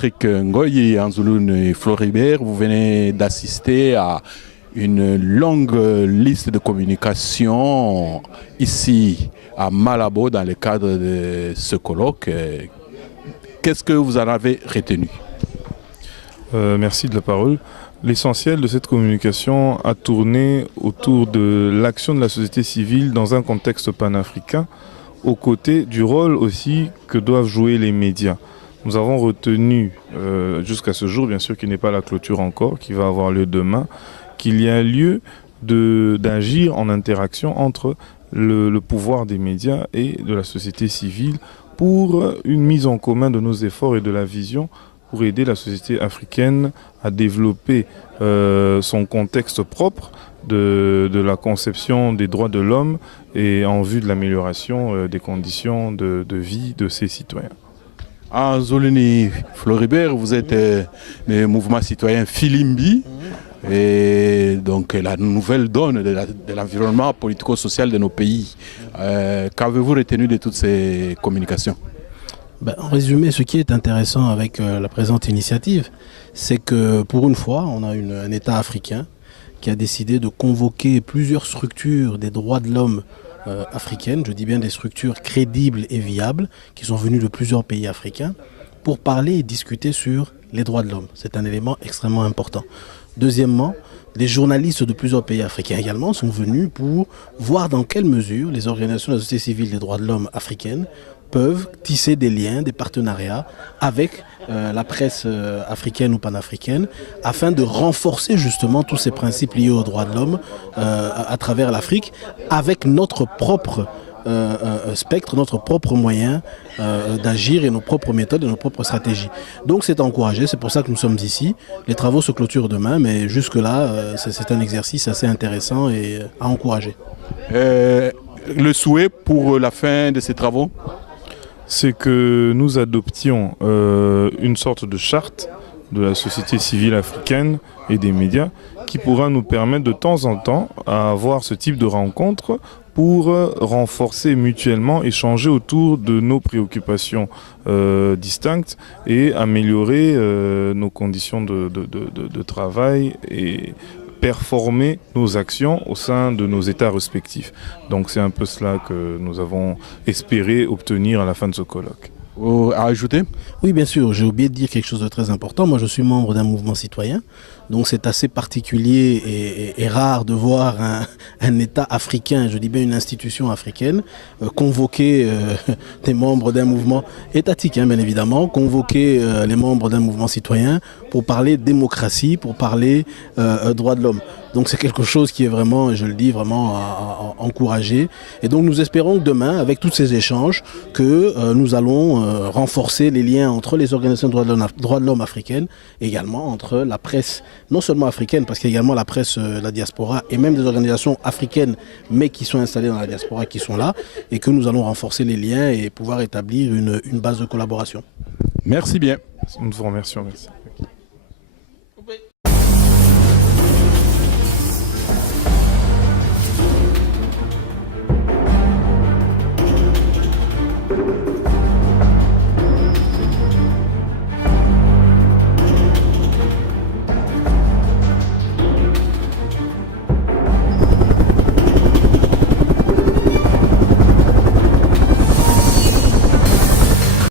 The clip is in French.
Patrick Ngoy et Anzouloun Floribert, vous venez d'assister à une longue liste de communication ici à Malabo dans le cadre de ce colloque. Qu'est-ce que vous en avez retenu? Merci de la parole. L'essentiel de cette communication a tourné autour de l'action de la société civile dans un contexte panafricain, aux côtés du rôle aussi que doivent jouer les médias. Nous avons retenu, jusqu'à ce jour, bien sûr qu'il n'est pas la clôture encore, qui va avoir lieu demain, qu'il y a lieu d'agir en interaction entre le pouvoir des médias et de la société civile pour une mise en commun de nos efforts et de la vision pour aider la société africaine à développer son contexte propre de la conception des droits de l'homme et en vue de l'amélioration des conditions de vie de ses citoyens. Anzouloun Floribert, vous êtes le mouvement citoyen Filimbi et donc la nouvelle donne de l'environnement politico-social de nos pays. Qu'avez-vous retenu de toutes ces communications? En résumé, ce qui est intéressant avec la présente initiative, c'est que pour une fois, on a un État africain qui a décidé de convoquer plusieurs structures des droits de l'homme africaines, je dis bien des structures crédibles et viables, qui sont venues de plusieurs pays africains, pour parler et discuter sur les droits de l'homme. C'est un élément extrêmement important. Deuxièmement, des journalistes de plusieurs pays africains également sont venus pour voir dans quelle mesure les organisations de la société civile des droits de l'homme africaines peuvent tisser des liens, des partenariats avec la presse africaine ou panafricaine afin de renforcer justement tous ces principes liés aux droits de l'homme à travers l'Afrique avec notre propre spectre, notre propre moyen d'agir et nos propres méthodes et nos propres stratégies. Donc c'est encouragé, c'est pour ça que nous sommes ici. Les travaux se clôturent demain, mais jusque-là, c'est un exercice assez intéressant et à encourager. Le souhait pour la fin de ces travaux? C'est que nous adoptions une sorte de charte de la société civile africaine et des médias qui pourra nous permettre de temps en temps à avoir ce type de rencontres pour renforcer mutuellement, échanger autour de nos préoccupations distinctes et améliorer nos conditions de travail et performer nos actions au sein de nos États respectifs. Donc c'est un peu cela que nous avons espéré obtenir à la fin de ce colloque. À ajouter? Oui, bien sûr, j'ai oublié de dire quelque chose de très important. Moi, je suis membre d'un mouvement citoyen, donc c'est assez particulier et rare de voir un État africain, je dis bien une institution africaine, convoquer des membres d'un mouvement étatique, bien évidemment, convoquer les membres d'un mouvement citoyen pour parler démocratie, pour parler droits de l'homme. Donc c'est quelque chose qui est vraiment, je le dis, vraiment à encourager. Et donc nous espérons que demain, avec tous ces échanges, que nous allons renforcer les liens entre les organisations de droits de l'homme africaines, et également entre la presse, non seulement africaine, parce qu'il y a également la presse, la diaspora, et même des organisations africaines, mais qui sont installées dans la diaspora, qui sont là, et que nous allons renforcer les liens et pouvoir établir une base de collaboration. Merci bien. Nous vous remercions. Merci. Thank you.